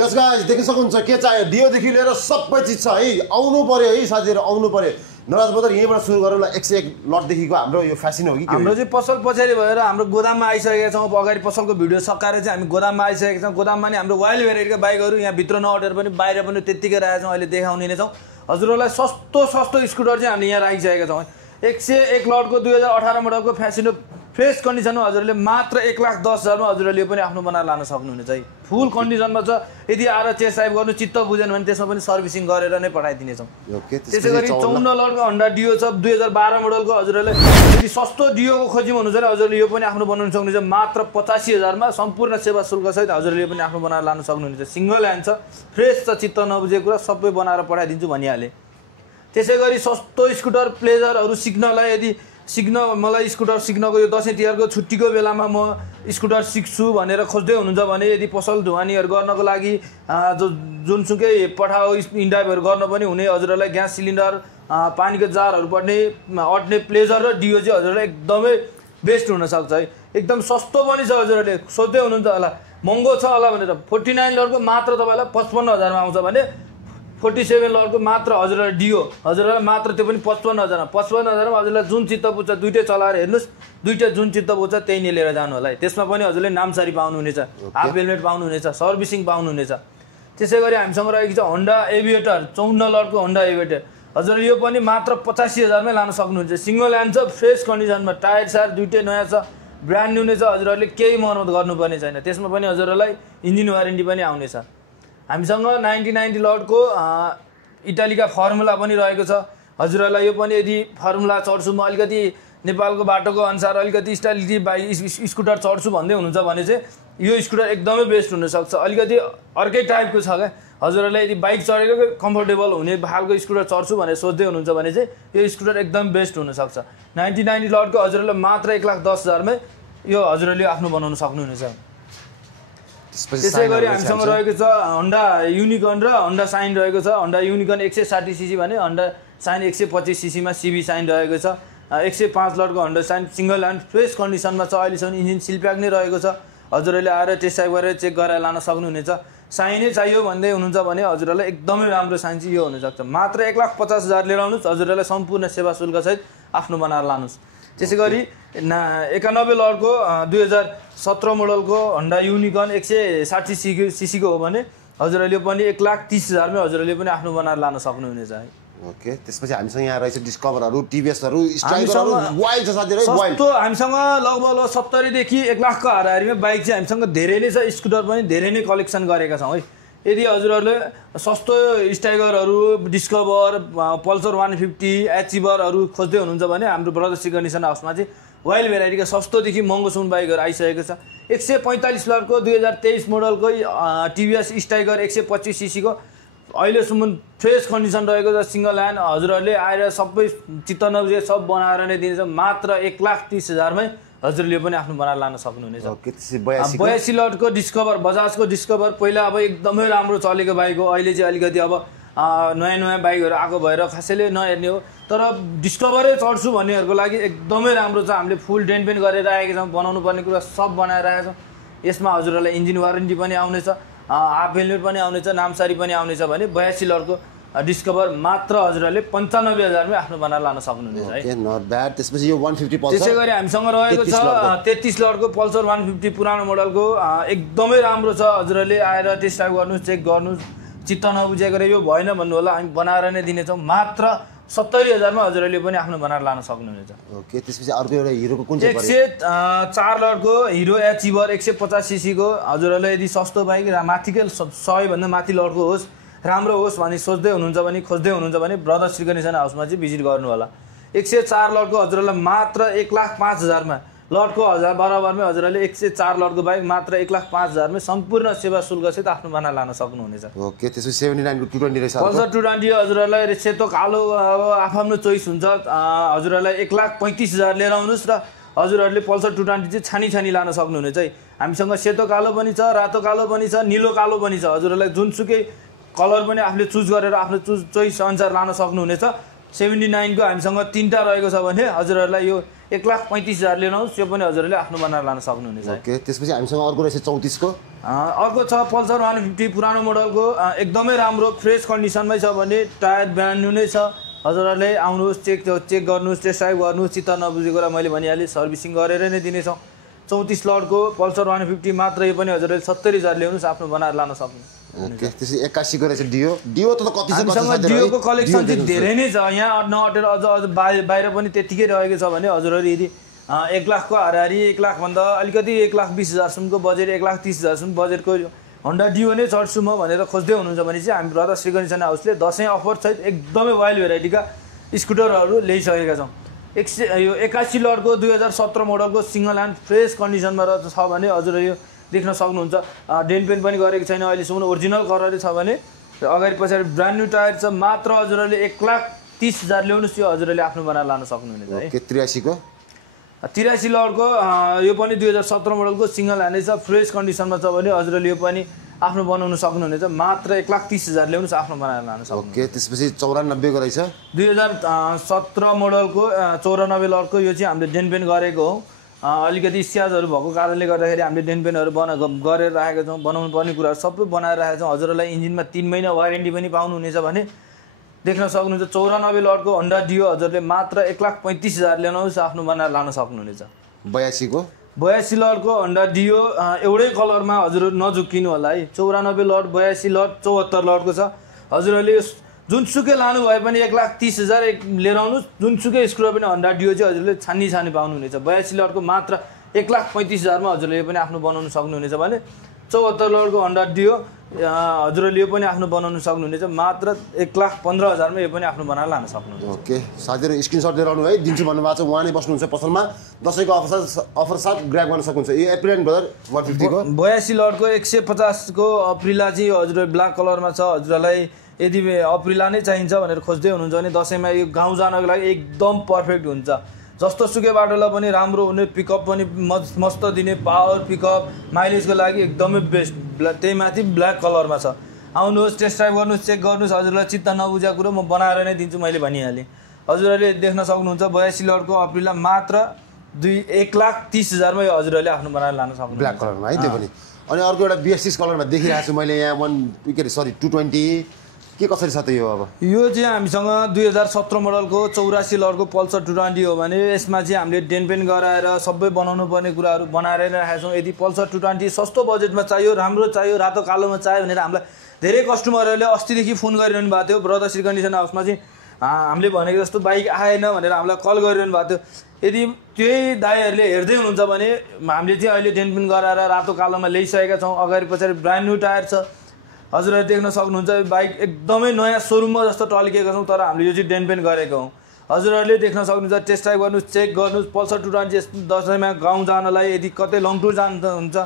यस गाइज देख्न सक्नुहुन्छ के चाहियो डियोदेखि लिएर सबै चिज छ है आउनु पर्यो है साथीहरू आउनु पर्यो नराज बदर यहीँबाट सुरु गरौँ ल 101 लटदेखिको हाम्रो यो फ्यासन हो कि हाम्रो चाहिँ पसल पछाडि भएर हाम्रो गोदाममा आइसकेका छौँ अगाडि पसलको भिडियो सकाएर चाहिँ हामी गोदाममा आइसकेका छौँ गोदाममा नि हाम्रो वाइल्ड भेराइटीका बाइकहरू यहाँ भित्र नअटेर पनि बाहिर पनि त्यत्तिकै राखेका छौँ अहिले देखाउने नै छौँ हजुरहरूलाई सस्तो स्कुटर चाहिँ हामीले यहाँ राखिसकेका छौँ 101 लटको 2018 मोडलको फ्यासिनो फ्रेस कन्डिसनमा हजुरहरूले मात्र 1,10,000 मा हजुरहरूले पनि आफ्नो बनाएर लान सक्नुहुनेछ है फुल कन्डिसनमा छ यदि आएर चेस्ट ड्राइभ गर्नु चित्त बुझेन भने त्यसमा पनि सर्भिसिङ गरेर नै पठाइदिनेछौँ। त्यसै गरी 54 लटको होन्डा डियो छ 2012 मोडलको हजुरहरूले यदि सस्तो डियोको खोजी हुनुहुन्छ भने हजुरले यो पनि आफ्नो बनाउन सक्नुहुन्छ मात्र 85,000 मा सम्पूर्ण सेवा शुल्क सहित हजुरले पनि आफ्नो बनाएर लान सक्नुहुनेछ सिङ्गल ह्यान्ड छ फ्रेस छ चित्त नबुझेको कुरा सबै बनाएर पठाइदिन्छु भनिहालेँ। त्यसै गरी सस्तो स्कुटर प्लेजरहरू सिक्नलाई यदि मलाई स्कुटर सिक्नको यो दसैँ तिहारको छुट्टीको बेलामा म स्कुटर सिक्छु भनेर खोज्दै हुनुहुन्छ भने यदि पसल ढुवानीहरू गर्नको लागि जुनसुकै पठाओ इन्डाइभहरू गर्न पनि हुने हजुरहरूलाई ग्यास सिलिन्डर पानीको जारहरू पर्ने अट्ने प्लेजर र डियो चाहिँ हजुरलाई एकदमै बेस्ट हुनसक्छ है एकदम सस्तो पनि छ हजुरहरूले सोध्दै हुनुहुन्छ होला महँगो छ होला भनेर 49 लटको मात्र तपाईँलाई 55,000 मा आउँछ भने 47 लटको मात्र हजुरलाई डियो हजुरलाई मात्र त्यो पनि 55,000 मा 55,000 मा हजुरलाई जुन चित्त बुझ्छ दुईटै चलाएर हेर्नुहोस् दुईटै जुन चित्त बुझ्छ त्यही नै लिएर जानु होला है त्यसमा पनि हजुरले नामसारी पाउनुहुनेछ हाफ हेलमेट पाउनुहुनेछ सर्भिसिङ पाउनुहुनेछ। त्यसै गरी हामीसँग रहेको छ होन्डा एभिएटर 54 लटको होन्डा एभिएटर हजुरले यो पनि मात्र 85,000 मै लान सक्नुहुन्छ सिङ्गल ह्यान्ड छ फ्रेस कन्डिसनमा टायर सार दुईटै नयाँ छ ब्रान्ड न्यू नै छ हजुरहरूले केही मर्मत गर्नुपर्ने छैन त्यसमा पनि हजुरहरूलाई इन्जिन वारेन्टी पनि आउनेछ। हामीसँग 90 लटको इटालीका फर्मुला पनि रहेको छ हजुरहरूलाई यो पनि यदि फर्मुला चढ्छु म अलिकति नेपालको बाटोको अनुसार अलिकति स्टाइलिटी बाइक स्कुटर चढ्छु भन्दै हुनुहुन्छ भने चाहिँ यो स्कुटर एकदमै बेस्ट हुनसक्छ अलिकति अर्कै टाइपको छ क्या हजुरहरूलाई यदि बाइक चढेको कम्फर्टेबल हुने खालको स्कुटर चढ्छु भनेर सोच्दै हुनुहुन्छ भने चाहिँ यो स्कुटर एकदम बेस्ट हुनसक्छ 90 लटको हजुरहरूले मात्र 1,10,000 मै यो हजुरहरूले आफ्नो बनाउन सक्नुहुनेछ। त्यसै गरी हामीसँग रहेको छ होन्डा युनिकर्न र होन्डा साइन रहेको छ होन्डा युनिकर्न 160 सीसी भने होन्डा साइन 125 सीसी मा सिबी साइन रहेको छ 105 लटको Honda Shine single hand fresh कन्डिसनमा छ अहिलेसम्म इन्जिन सिलप्याक नै रहेको छ हजुरहरूले आएर टेस्ट ड्राइभ गरेर चेक गरेर लान सक्नुहुनेछ। साइनै चाहियो भन्दै हुनुहुन्छ भने हजुरहरूलाई एकदमै राम्रो साइन चाहिँ यो हुनसक्छ मात्र 1,50,000 लिएर आउनुहोस् हजुरहरूलाई सम्पूर्ण सेवा शुल्क सहित आफ्नो बनाएर लानुहोस्। त्यसै गरी 91 लटको 2017 मोडलको होन्डा युनिकर्न 160 सीसीको हो भने हजुरहरूले पनि 1,30,000 मै हजुरहरूले पनि आफ्नो बनाएर लान सक्नुहुनेछ है। ओके त्यसपछि हामीसँग यहाँ रहेछ डिस्कभरहरू टिभीएसहरू स्ट्राइकरहरू वाइल्ड छ साथीहरु वाइल्ड सस्तो हामीसँग लगभग 70 देखि 1 लाखको हाराहारीमा बाइक चाहिँ हामीसँग धेरै नै छ स्कुटर पनि धेरै नै कलेक्सन गरेका छौँ है। यदि हजुरहरूले सस्तो स्टाइगरहरू डिस्कभर पल्सर 150 एचिभरहरू खोज्दै हुनुहुन्छ भने हाम्रो ब्रदर्स कन्डिसन हाउसमा चाहिँ वाइल्ड भेराइटीका सस्तोदेखि महँगोसम्म बाइकहरू आइसकेको छ 145 लटको 2023 मोडलको टिभीएस स्टाइगर 125 सीसीको अहिलेसम्म फ्रेस कन्डिसन रहेको छ सिङ्गल ह्यान्ड हजुरहरूले आएर सबै चित्त नबुझे सब बनाएर नै दिनेछ मात्र 1,30,000 मै हजुरले पनि आफ्नो बनाएर लान सक्नुहुनेछ। 82 लटको डिस्कभर बजाजको डिस्कभर पहिला अब एकदमै राम्रो चलेको बाइक हो अहिले चाहिँ अलिकति अब नयाँ बाइकहरू आएको भएर खासैले नहेर्ने हो तर डिस्कभरै चढ्छु भन्नेहरूको लागि एकदमै राम्रो छ हामीले फुल डेन्ट पेन्ट गरेर राखेका छौँ बनाउनु पर्ने कुरा सब बनाएर राखेका छौँ यसमा हजुरहरूलाई इन्जिन वारेन्टी पनि आउनेछ हाफ हेलमेट पनि आउनेछ नामसारी पनि आउनेछ भने 82 लटको डिस्कभर मात्र हजुरहरूले 95,000 मै आफ्नो बनाएर लान सक्नुहुनेछ है। ओके नट ब्याड त्यसपछि यो 150 पल्सर त्यसै गरी हामीसँग रहेको छ 33 लटको पल्सर 150 पुरानो मोडलको एकदमै राम्रो छ हजुरहरूले आएर टेस्ट ड्राइभ गर्नुहोस् चेक गर्नुहोस् चित्त नबुझेको यो भएन भन्नु होला हामी बनाएर नै दिनेछौँ मात्र 70,000 मा हजुरहरूले पनि आफ्नो बनाएर लान सक्नुहुनेछ ओके त्यसपछि अर्को एउटा हिरोको कुन चाहिँ 104 लटको हिरो एचिभर 150 सीसी को हजुरहरूले यदि सस्तो बाइक माथिकै 100 भन्दा माथि लटको होस् राम्रो होस् भनी सोच्दै हुनुहुन्छ भने खोज्दै हुनुहुन्छ भने ब्रदर श्रीगणेशन हाउसमा चाहिँ भिजिट गर्नु होला 104 लटको हजुरहरूलाई मात्र 1,05,000 मा लटको बराबरमै हजुरहरूले 104 लटको बाइक मात्र 1,05,000 मा सम्पूर्ण सेवा शुल्कसहित आफ्नो बनाएर लान सक्नुहुनेछ ओके त्यसपछि 79 को 220 रहेछ पल्सर 220 हजुरहरूलाई सेतो कालो अब आफ्नो चोइस हुन्छ हजुरहरूलाई 1,35,000 लिएर आउनुस् र हजुरहरूले पल्सर 220 चाहिँ छानी लान सक्नुहुनेछ है हामीसँग सेतो कालो पनि छ रातो कालो पनि छ नीलो कालो पनि छ हजुरहरूलाई जुनसुकै कलर पनि आफूले चुज गरेर आफ्नो चोइस अनुसार लान सक्नुहुनेछ 79 को हामीसँग 3टा रहेको छ भने हजुरहरूलाई यो 1,35,000 लिएर आउनुस् यो पनि हजुरहरूले आफ्नो बनाएर लान सक्नुहुनेछ ओके त्यसपछि हामीसँग अर्को रहेछ 34 को अर्को छ पल्सर 150 पुरानो मोडलको एकदमै राम्रो फ्रेस कन्डिसनमै छ भने टायर ब्रान्ड न्यू नै छ हजुरहरूले आउनुहोस् चेक गर्नुहोस् टेस्ट ड्राइभ गर्नुहोस् चित्त नबुझेको र मैले भनिहालेँ सर्भिसिङ गरेर नै दिनेछौँ 34 लटको पल्सर 150 मात्र यो पनि हजुरहरूले 70,000 ल्याउनुहोस् आफ्नो बनाएर लान सक्नुहुन्छ ओके त्यसपछि 81 को रहेछ डियो त कति छ हामीसँग डियोको कलेक्सन चाहिँ धेरै नै छ यहाँ नअटेर अझ बाहिर पनि त्यतिकै रहेको छ भने हजुरहरू यदि 1 लाख को हाराहारी 1 लाख भन्दा अलिकति 1,20,000 सम्मको बजेट 1,30,000 सम्म बजेटको होन्डा डियो नै चढ्छु म भनेर खोज्दै हुनुहुन्छ भने चाहिँ हामी ब्रदर श्रीगणेशन हाउसले दसैँ अफर सहित एकदमै वाइल्ड भेराइटीका स्कुटरहरू ल्याइसकेका छौँ यो 81 लटको 2017 मोडलको सिंगल ह्यान्ड फ्रेस कन्डिसनमा छ भने हजुरहरू यो देख्न सक्नुहुन्छ डेन पेन पनि गरेको छैन अहिलेसम्म ओरिजिनल कलरै छ भने अगाडि पछाडि ब्रान्ड न्यू टायर छ मात्र हजुरहरूले 1,30,000 ल्याउनुहोस् यो हजुरहरूले आफ्नो बनाएर लान सक्नुहुनेछ है ओके 83 को 83 लटको यो पनि 2017 मोडलको सिंगल ह्यान्ड छ फ्रेस कन्डिसनमा छ भने हजुरहरूले यो पनि आफ्नो बनाउन सक्नुहुनेछ मात्र 1,30,000 ल्याउनुहोस् आफ्नो बनाएर लान सक्नुहुन्छ ओके त्यसपछि 94 को रहेछ 2017 मोडलको 94 लटको यो चाहिँ हामीले डेन पेन गरेको हो अलिकति स्याजहरू भएको कारणले गर्दाखेरि हामीले डेन पेनहरू गरेर राखेका छौँ बनाउनु पर्ने कुराहरू सबै बनाएर राखेका छौँ हजुरहरूलाई इन्जिनमा 3 महिना वारेन्टी पनि पाउनुहुनेछ भने देख्न सक्नुहुन्छ 94 लटको होन्डा डियो हजुरले मात्र 1,35,000 ल्याउनुहोस् आफ्नो बनाएर लान सक्नुहुनेछ 82 को 82 लटको होन्डा डियो एउटै कलरमा हजुरहरू नझुक्किनु होला है 94 लट 82 लट 74 लटको छ हजुरहरूले जुनसुकै लानु भए पनि 1,30,000 लिएर आउनुहोस् जुनसुकै स्क्रुटर पनि होन्डा डियो चाहिँ हजुरले छानी पाउनुहुनेछ 82 लटको मात्र 1,35,000 मा हजुरले यो पनि आफ्नो बनाउन सक्नुहुनेछ भने 74 लटको होन्डा डियो हजुरहरूले यो पनि आफ्नो बनाउन सक्नुहुनेछ मात्र 1,15,000 मा यो पनि आफ्नो बनाएर लान सक्नुहुन्छ ओके साथीहरु स्क्रिनशट लिएर आउनु है दिन्छु भन्नुभएको छ उहाँ नै बस्नुहुन्छ पसलमा दशैंको अफर साथ ग्र्याब गर्न सक्नुहुन्छ यो एप्रिल ब्रदर 150 को 82 लटको 150 को अप्रिला चाहिँ हजुरले ब्ल्याक कलरमा छ हजुरलाई यदि अप्रिला नै चाहिन्छ भनेर खोज्दै हुनुहुन्छ भने दशैंमा यो गाउँ जानको लागि एकदम पर्फेक्ट हुन्छ जस्तो सुकै बाटोलाई पनि राम्रो हुने पिकअप पनि मस्त दिने पावर पिकअप माइलेजको लागि एकदमै बेस्ट त्यही माथि ब्ल्याक कलरमा छ आउनुहोस् टेस्ट ड्राइभ गर्नुहोस् चेक गर्नुहोस् हजुरलाई चित्त नबुझेको कुरो म बनाएर नै दिन्छु मैले भनिहालेँ हजुरहरूले देख्न सक्नुहुन्छ 82 लटको अप्रिला मात्र 1,30,000 मा हजुरहरूले आफ्नो बनाएर लान सक्नुहुन्छ ब्ल्याक कलरमा है त्यो पनि अनि अर्को एउटा BS6 कलरमा देखिरहेको छु मैले यहाँ 220 के कसरी छ त यो अब यो चाहिँ हामीसँग 2017 मोडलको 84 लटको पल्सर 220 हो भने यसमा चाहिँ हामीले डेन पेन गराएर सबै बनाउनु पर्ने कुराहरू बनाएर राखेका छौँ यदि पल्सर 220 सस्तो बजेटमा चाहियो राम्रो चाहियो रातो कालोमा चाहियो भनेर हामीलाई धेरै कस्टमरहरूले अस्तिदेखि फोन गरिरहनु भएको थियो ब्रदर श्रीगणेशन हाउसमा चाहिँ हामीले भनेको जस्तो बाइक आएन भनेर हामीलाई कल गरिरहनु भएको थियो यदि त्यही दाइहरूले हेर्दै हुनुहुन्छ भने हामीले चाहिँ अहिले डेन पेन गराएर रातो कालोमा ल्याइसकेका छौँ अगाडि पछाडि ब्रान्ड न्यू टायर छ हजुरहरूले देख्न सक्नुहुन्छ बाइक एकदमै नयाँ सोरुममा जस्तो टल्किएको छौँ तर हामीले यो चाहिँ डेन पेन गरेको हौँ हजुरहरूले देख्न सक्नुहुन्छ टेस्ट ड्राइभ गर्नुहोस् चेक गर्नुहोस् पल्सर 220 दसैँमा गाउँ जानलाई यदि कतै लङ टुर जानुहुन्छ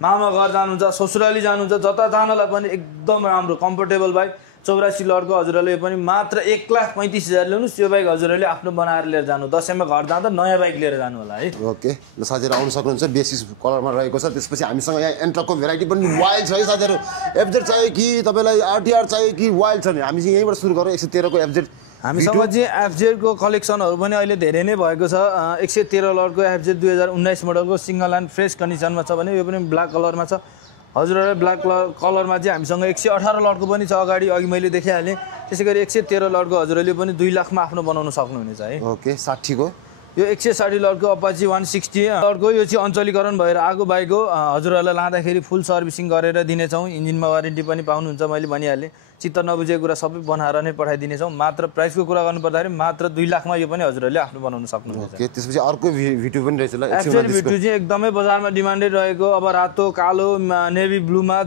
मामा घर जानुहुन्छ ससुराली जानुहुन्छ जता जानलाई पनि एकदम राम्रो कम्फर्टेबल बाइक 84 लटको हजुरहरूले पनि मात्र 1,35,000 ल्याउनुहोस् यो बाइक हजुरहरूले आफ्नो बनाएर लिएर जानु दसैँमा घर जाँदा नयाँ बाइक लिएर जानु होला है ओके ल साथीहरु आउन सक्नुहुन्छ बेसिस कलरमा रहेको छ त्यसपछि हामीसँग यहाँ एन्ट्रकको भेराइटी पनि वाइल्ड छ है साथीहरु एफजेड चाहियो कि तपाईलाई आरटीआर चाहियो कि वाइल्ड छ नि हामी चाहिँ यहीँबाट सुरु गरौँ 113 को एफजेड हामीसँग चाहिँ एफजेड को कलेक्सनहरू पनि अहिले धेरै नै भएको छ 113 लटको एफजेड 2019 मोडलको सिंगल ह्यान्ड फ्रेस कन्डिसनमा छ भने यो पनि ब्ल्याक कलरमा छ हजुरहरूले ब्ल्याक कलरमा चाहिँ हामीसँग 118 लटको पनि छ अगाडि अघि मैले देखाइहालेँ त्यसैगरी 113 लटको हजुरहरूले पनि 2 लाखमा आफ्नो बनाउन सक्नुहुनेछ है ओके 60 को यो 160 लटको अपाची 160 लटको यो चाहिँ अञ्चलीकरण भएर आएको बाइक हो हजुरहरूलाई लाँदाखेरि फुल सर्भिसिङ गरेर दिनेछौँ इन्जिनमा वारेन्टी पनि पाउनुहुन्छ मैले भनिहालेँ चित्त नबुझेको कुरा सबै बनाएर नै पठाइदिनेछौँ मात्र प्राइसको कुरा गर्नुपर्दाखेरि मात्र 2 लाखमा यो पनि हजुरहरूले आफ्नो बनाउन सक्नुहुन्छ ओके त्यसपछि अर्को भिडियो पनि रहेछ ल एक्चुअली भिडियो चाहिँ एकदमै बजारमा डिमान्डेड रहेको अब रातो कालो नेभी ब्लूमा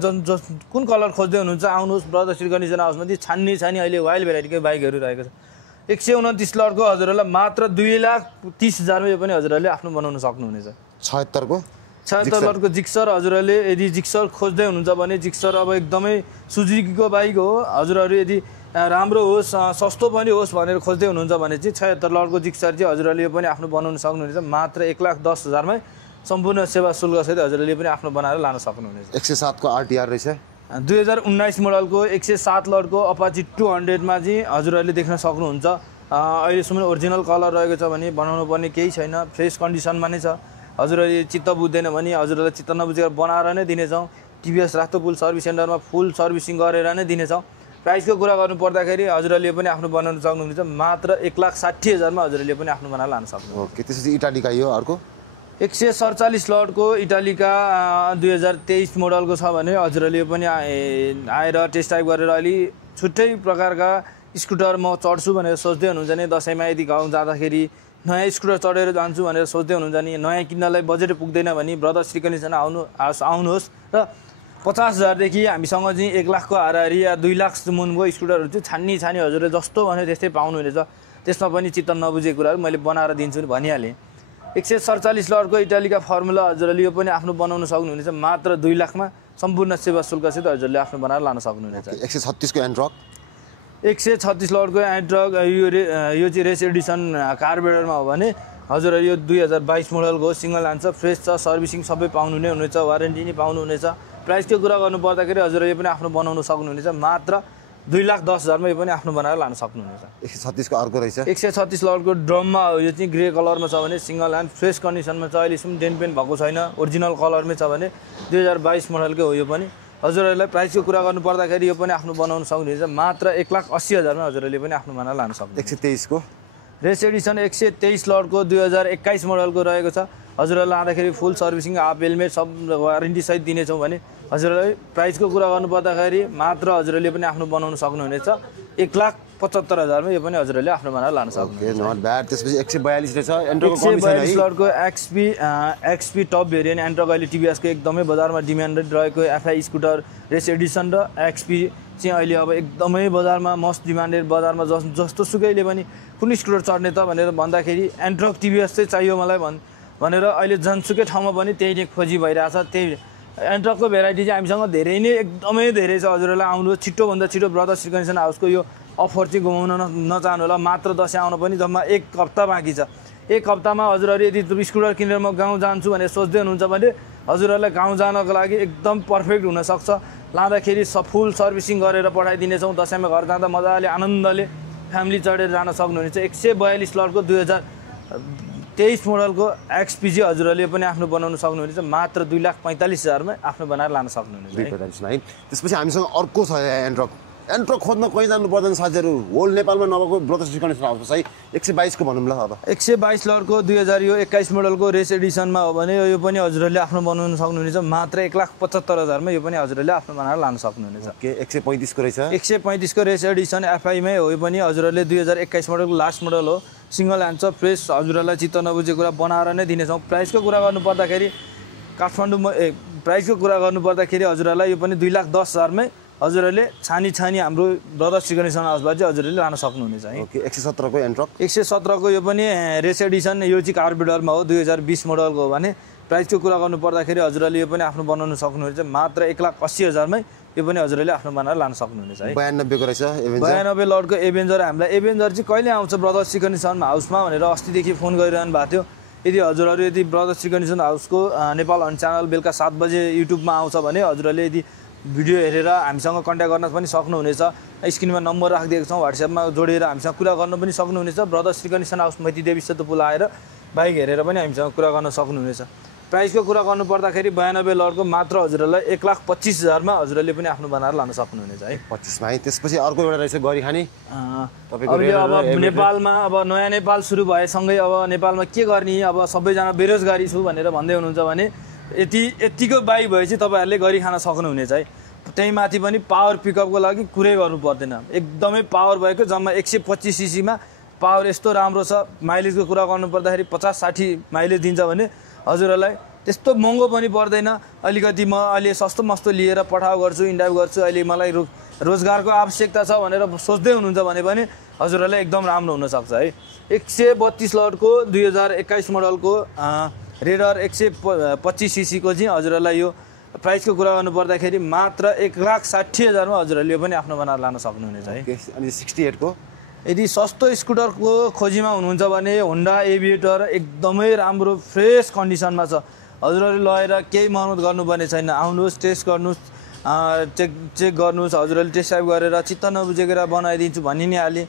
कुन कलर खोज्दै हुनुहुन्छ आउनुहोस् ब्रदर श्री गणेश हाउसमा चाहिँ छानी अहिले वाइल्ड भेराइटीकै बाइकहरू रहेको छ 129 लटको हजुरहरूलाई मात्र 2,30,000 मा यो पनि हजुरहरूले आफ्नो बनाउन सक्नुहुनेछ 76 को 76 लटको जिक्सर हजुरहरूले यदि जिक्सर खोज्दै हुनुहुन्छ भने जिक्सर अब एकदमै सुजुकीको बाइक हो हजुरहरू यदि राम्रो होस् सस्तो पनि होस् भनेर खोज्दै हुनुहुन्छ भने चाहिँ 76 लटको जिक्सर चाहिँ हजुरहरूले यो पनि आफ्नो बनाउन सक्नुहुनेछ मात्र 1,10,000 मै सम्पूर्ण सेवा शुल्कसहित हजुरहरूले पनि आफ्नो बनाएर लान सक्नुहुनेछ 107 को आरटीआर रहेछ 2019 मोडलको 107 लटको अपाची 200 मा चाहिँ हजुरहरूले देख्न सक्नुहुन्छ अहिलेसम्म ओरिजिनल कलर रहेको छ भने बनाउनु पर्ने केही छैन फ्रेस कन्डिसनमा नै छ हजुरहरूले चित्त बुझ्दैन भने हजुरहरूलाई चित्त नबुझेर बनाएर नै दिनेछौँ टिभीएस रातोपुल सर्भिस सेन्टरमा फुल सर्भिसिङ गरेर नै दिनेछौँ प्राइसको कुरा गर्नु पर्दाखेरि हजुरहरूले पनि आफ्नो बनाउन सक्नुहुनेछ मात्र 1,60,000 मा हजुरहरूले पनि आफ्नो बनाएर लान सक्नुहुन्छ ओके त्यसपछि इटालिका यो अर्को 147 लटको इटालिका 2023 मोडलको छ भने हजुरहरूले यो पनि आएर टेस्ट ड्राइभ गरेर अलि छुट्टै प्रकारका स्कुटर म चढ्छु भनेर सोच्दै हुनुहुन्छ नि दसैँमा यदि गाउँ जाँदाखेरि नयाँ स्कुटर चढेर जान्छु भनेर सोच्दै हुनुहुन्छ नि नयाँ किन्नलाई बजेट पुग्दैन भने ब्रदर श्री गणेश आउनुहोस् र 50,000 देखि हामीसँग चाहिँ 1 लाखको हाराहारी या 2 लाख मुनको स्कुटरहरू चाहिँ छानी हजुरले जस्तो भन्यो त्यस्तै पाउनुहुनेछ त्यसमा पनि चित्त नबुझेको कुराहरू मैले बनाएर दिन्छु नि भनिहालेँ 147 लटको इटालिका फर्मुला हजुरले यो पनि आफ्नो बनाउन सक्नुहुनेछ मात्र 2 लाखमा सम्पूर्ण सेवा शुल्कसहित हजुरले आफ्नो बनाएर लान सक्नुहुनेछ 136 को एन्ड्रक 136 लटको एन्ड्रक यो चाहिँ रेस एडिसन कार्बोरेटरमा हो भने हजुरहरू यो 2022 मोडलको सिंगल आन्सर फ्रेस छ सर्भिसिङ सबै पाउनु नै हुनेछ वारेन्टी नै पाउनुहुनेछ प्राइसको कुरा गर्नु पर्दाखेरि हजुरले पनि आफ्नो बनाउन सक्नुहुनेछ मात्र 2,10,000 मा यो पनि आफ्नो बनाएर लान सक्नुहुनेछ 136 को अर्को रहेछ 136 लटको ड्रममा यो चाहिँ ग्रे कलरमा छ भने सिंगल ह्यान्ड फ्रेस कन्डिसनमा छ अहिलेसम्म डेन्ट पेन्ट भएको छैन ओरिजिनल कलरमै छ भने 2022 मोडलकै हो यो पनि हजुरहरूलाई प्राइसको कुरा गर्नु पर्दाखेरि यो पनि आफ्नो बनाउन सक्नुहुनेछ मात्र 1,80,000 मा हजुरहरूले पनि आफ्नो बनाएर लान सक्नुहुन्छ 123 को रेस एडिसन 123 लटको 2021 मोडलको रहेको छ हजुरहरूलाई लाँदाखेरि फुल सर्भिसिङ हाफ हेलमेट सब वारेन्टी सहित दिनेछौँ भने हजुरलाई प्राइसको कुरा गर्नु पर्दाखेरि मात्र हजुरहरूले पनि आफ्नो बनाउन सक्नुहुनेछ 1,75,000 मा यो पनि हजुरहरूले आफ्नो बनाएर लान सक्नुहुन्छ नट ब्याड त्यसपछि 142 रहेछ एन्ट्रोको कमिसन 142 लटको एक्सपी टप भेरिएन्ट एन्ट्रोक अहिले टिभीएसको एकदमै बजारमा डिमान्डेड रहेको एफआई स्कुटर रेस एडिसन र एक्सपी चाहिँ अहिले अब एकदमै बजारमा मोस्ट डिमान्डेड बजारमा जस्तो सुकैले पनि कुन स्कुटर चढ्ने त भनेर भन्दाखेरि एन्ट्रोक टिभीएस चाहिँ चाहियो मलाई भनेर अहिले जनसुकै ठाउँमा पनि त्यही नै खोजी भइरहेछ त्यही एन्ट्रकको भेराइटी चाहिँ हामीसँग धेरै नै एकदमै धेरै छ हजुरहरूलाई आउनु छिटोभन्दा छिटो ब्रदर श्री गणेश हाउसको यो अफर चाहिँ गुमाउन नचाहनु होला मात्र दसैँ आउन पनि जम्मा 1 हप्ता बाँकी छ 1 हप्तामा हजुरहरू यदि स्कुटर किनेर म गाउँ जान्छु भनेर सोच्दै हुनुहुन्छ भने हजुरहरूलाई गाउँ जानको लागि एकदम पर्फेक्ट हुनसक्छ लाँदाखेरि फुल सर्भिसिङ गरेर पठाइदिनेछौँ दसैँमा घर जाँदा मजाले आनन्दले फ्यामिली चढेर जान सक्नुहुनेछ 142 लटको 2023 मोडलको एक्सपी चाहिँ हजुरहरूले पनि आफ्नो बनाउन सक्नुहुनेछ मात्र 2,45,000 मा आफ्नो बनाएर लान सक्नुहुनेछ 245 त्यसपछि हामीसँग अर्को छ एन्ट्रोक खोज्न कहीँ जानु पर्दैन साथीहरू होल नेपालमा नभएको ब्रदर श्री गणेश हाउस है 122 को भनौँ ल अब 122 लटको 2021 मोडलको रेस एडिसनमा हो भने यो पनि हजुरहरूले आफ्नो बनाउन सक्नुहुनेछ मात्र 1,75,000 मा यो पनि हजुरहरूले आफ्नो बनाएर लान सक्नुहुनेछ ओके 135 को रहेछ 135 को रेस एडिसन एफआई मै हो यो पनि हजुरहरूले 2021 मोडलको लास्ट मोडल हो सिंगल ह्यान्ड छ फ्रेस हजुरहरूलाई चित्त नबुझेको कुरा बनाएर नै दिनेछौँ प्राइसको कुरा गर्नु पर्दाखेरि काठमाडौँमा प्राइसको कुरा गर्नु पर्दाखेरि हजुरहरूलाई यो पनि 2,10,000 मै हजुरहरूले छानी हाम्रो ब्रदर श्री गणेश हाउसबाट चाहिँ हजुरहरूले लान सक्नुहुनेछ है ओके 117 को एन्ट्रोक 117 को यो पनि रेस एडिसन यो चाहिँ कार्बोरेटरमा हो 2020 मोडलको हो भने प्राइसको कुरा गर्नु पर्दाखेरि हजुरहरूले यो पनि आफ्नो बनाउन सक्नुहुनेछ मात्र 1,80,000 मै यो पनि हजुरहरूले आफ्नो बनाएर लान सक्नुहुनेछ है 92 को रहेछ 92 लटको एभेन्जर हामीलाई एभेन्जर चाहिँ कहिले आउँछ ब्रदर श्री गणेश हाउसमा भनेर अस्तिदेखि फोन गरिरहनु भएको थियो यदि हजुरहरू यदि ब्रदर श्री गणेश हाउसको नेपाल अन च्यानल बेलुका 7 बजे युट्युबमा आउँछ भने हजुरहरूले यदि भिडियो हेरेर हामीसँग कन्ट्याक्ट गर्न पनि सक्नुहुनेछ स्क्रिनमा नम्बर राखिदिएको छौँ व्हाट्सएपमा जोडेर हामीसँग कुरा गर्न पनि सक्नुहुनेछ ब्रदर श्री गणेश हाउस मैती देवी सेतु पुल आएर बाइक हेरेर पनि हामीसँग कुरा गर्न सक्नुहुनेछ प्राइसको कुरा गर्नु पर्दाखेरि 92 लटको मात्र हजुरहरूलाई 1,25,000 मा हजुरहरूले पनि आफ्नो बनाएर लान सक्नुहुनेछ है 25 मा है त्यसपछि अर्को एउटा रहेछ गरी खाने अब नेपालमा अब नयाँ नेपाल सुरु भएसँगै अब नेपालमा के गर्ने अब सबैजना बेरोजगारी छु भनेर भन्दै हुनुहुन्छ भने यतिको बाइक भएपछि तपाईहरुले गरी खान सक्नुहुनेछ है त्यही माथि पनि पावर पिकअपको लागि कुरै गर्नु पर्दैन एकदमै पावर भएको जम्मा 125 सीसी मा पावर यस्तो राम्रो छ माइलेजको कुरा गर्नु पर्दाखेरि 50-60 माइलेज दिन्छ भने हजुरहरूलाई त्यस्तो महँगो पनि पर्दैन अलिकति म अहिले सस्तो मस्तो लिएर पठाउ गर्छु इन्डाइभ गर्छु अहिले मलाई रोजगारको आवश्यकता छ भनेर सोच्दै हुनुहुन्छ भने पनि हजुरहरूलाई एकदम राम्रो हुन सक्छ है 132 लटको 2021 मोडलको रेडर 125 सीसी को चाहिँ हजुरहरूलाई यो प्राइसको कुरा गर्नु पर्दाखेरि मात्र 1,60,000 मा हजुरहरूले पनि आफ्नो बनाएर लान सक्नुहुनेछ है अनि 68 को यदि सस्तो स्कुटरको खोजीमा हुनुहुन्छ भने होन्डा एभिएटर एकदमै राम्रो फ्रेस कन्डिसनमा छ हजुरहरूले लगेर केही मेहनत गर्नुपर्ने छैन आउनुहोस् टेस्ट गर्नुहोस् चेक गर्नुहोस् हजुरहरूले टेस्ट ड्राइभ गरेर चित्त नबुझेर बनाइदिन्छु भनि नै हालेँ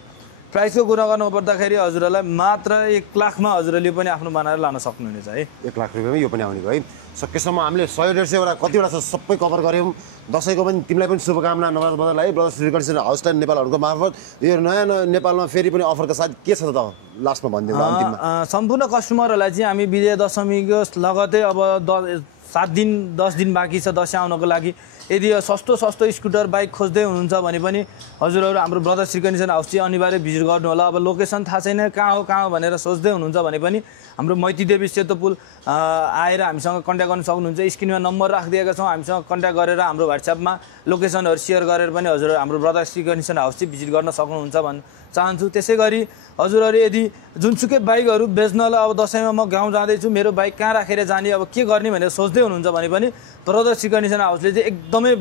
प्राइसको कुरा गर्नु पर्दाखेरि हजुरहरूलाई मात्र 1 लाख मा हजुरहरूले पनि आफ्नो बनाएर लान सक्नुहुनेछ है 1 लाख रुपैयाँमा यो पनि आउने भयो है सकेसम्म हामीले 100-150 वटा कतिवटा छ सबै कभर गर्यौं दशैंको पनि तिमीलाई पनि शुभकामना नवाज बदललाई ब्रदर्स रिकन्डिसन हाउस टाइम नेपालहरुको मार्फत यो नयाँ नेपालमा फेरि पनि अफरका साथ के छ त लास्टमा भन्दिनु अन्तिममा सम्पूर्ण कस्टमरहरुलाई चाहिँ हामी विजय दशमीको लगतै अब 7 दिन 10 दिन बाँकी छ दशैं आउनको लागि यदि सस्तो स्कुटर बाइक खोज्दै हुनुहुन्छ भने पनि हजुरहरु हाम्रो ब्रदर्स रिकन्डिसन हाउस चाहिँ अनिवार्य भिजिट गर्नु होला अब लोकेसन थाहा छैन कहाँ हो भनेर सोच्दै हुनुहुन्छ भने पनि हाम्रो मैती देवी सेतो पुल आएर हामीसँग कन्ट्याक्ट गर्न सक्नुहुन्छ स्क्रिनमा नम्बर राखिदिएका छौं हामीसँग कन्ट्याक्ट गरेर हाम्रो WhatsApp मा लोकेसनहरु शेयर गरेर पनि हजुरहरु हाम्रो ब्रदर्स रिकन्डिसन हाउस चाहिँ भिजिट गर्न सक्नुहुन्छ भन्न चाहन्छु त्यसैगरी हजुरहरु यदि जुनसुकै बाइकहरु बेच्नलाई अब दशैंमा म गाउँ जाँदै छु मेरो बाइक कहाँ राखेर जाने अब के गर्ने भनेर सोच्दै हुनुहुन्छ भने पनि ब्रदर्स रिकन्डिसन हाउसले चाहिँ एकदमै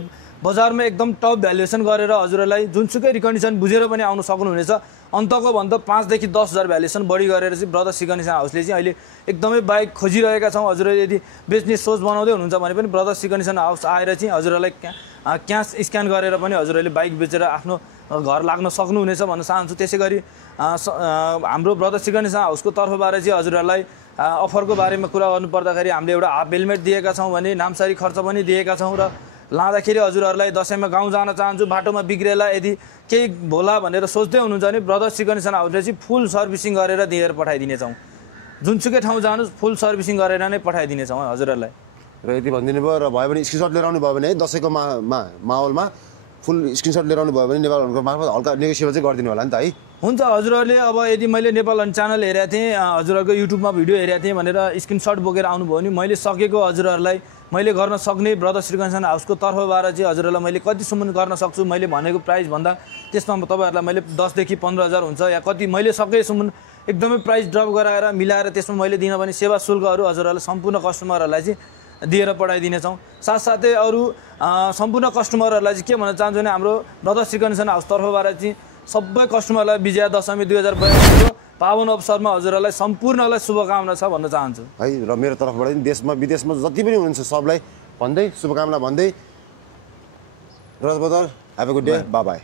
बजारमा एकदम टप भ्यालुएसन गरेर हजुरलाई जुनसुकै रिकन्डिसन बुझेर पनि आउन सक्नुहुनेछ अन्तको भन्दा 5 देखि 10,000 भ्यालुएसन बढी गरेर चाहिँ ब्रदर्स रिकन्डिसन हाउसले चाहिँ अहिले एकदमै बाइक खोजिरहेका छौं हजुरले यदि बिजनेस सोच बनाउँदै हुनुहुन्छ भने पनि ब्रदर्स रिकन्डिसन हाउस आएर चाहिँ हजुरलाई क्याश स्क्यान गरेर पनि हजुरले बाइक बेचेर आफ्नो घर लाग्न सक्नुहुनेछ भन्न चाहन्छु त्यसैगरी हाम्रो ब्रदर्स रिकन्डिसन हाउसको तर्फबाट चाहिँ हजुरलाई अफरको बारेमा कुरा गर्नु पर्दाखेरि हामीले एउटा हाफ हेलमेट दिएका छौं भने नामसारी खर्च पनि दिएका छौं र लाँदाखेरि हजुरहरुलाई दशैंमा गाउँ जान चाहन्छु बाटोमा बिग्रेला यदि केही भोला भनेर सोच्दै हुनुहुन्छ भने ब्रदर्स रिकन्डिसन हाउसले चाहिँ फुल सर्भिसिङ गरेर दिएर पठाइदिने छौं जुनसुकै ठाउँ जानुस् फुल सर्भिसिङ गरेर नै पठाइदिने छौं हजुरहरुलाई र यदि भन्दिनु भयो र भयो भने स्क्रिनशट लिएर आउनु भयो भने दशैंको माहौलमा फुल स्क्रिनशट लिएर आउनु भयो भने नेपालहरुको मार्फत हल्का नेगोसिएबल चाहिँ गरिदिनु होला नि त है हुन्छ हजुरहरुले अब यदि मैले नेपाल च्यानल हेरेको थिएँ हजुरहरुको युट्युबमा भिडियो हेरेको थिएँ भनेर स्क्रिनशट बोकेर आउनु भयो भने मैले सकेको हजुरहरुलाई मैले गर्न सक्ने ब्रदर्स रिकन्डिसन हाउसको तर्फबाट चाहिँ हजुरहरुलाई मैले कतिसम्म गर्न सक्छु मैले भनेको प्राइस भन्दा त्यसमा तपाईहरुलाई मैले 10 देखि 15,000 हुन्छ या कति मैले सकेसम्म एकदमै प्राइस ड्रप गराएर मिलाएर त्यसमा मैले दिन पनि सेवा शुल्कहरु हजुरहरुलाई सम्पूर्ण कस्टमरहरुलाई चाहिँ दिएर पठाइदिने छौं साथसाथै अरु सम्पूर्ण कस्टमरहरुलाई चाहिँ के भन्न चाहन्छु भने हाम्रो ब्रदर्स रिकन्डिसन हाउस तर्फबाट चाहिँ सबै कस्टमरलाई विजया दशमी 2022 को पावन अवसरमा हजुरहरुलाई सम्पूर्णलाई शुभकामना छ भन्न चाहन्छु है र मेरो तर्फबाट पनि देशमा विदेशमा जति पनि हुनुहुन्छ सबलाई भन्दै शुभकामना भन्दै रजबदर have a good day bye by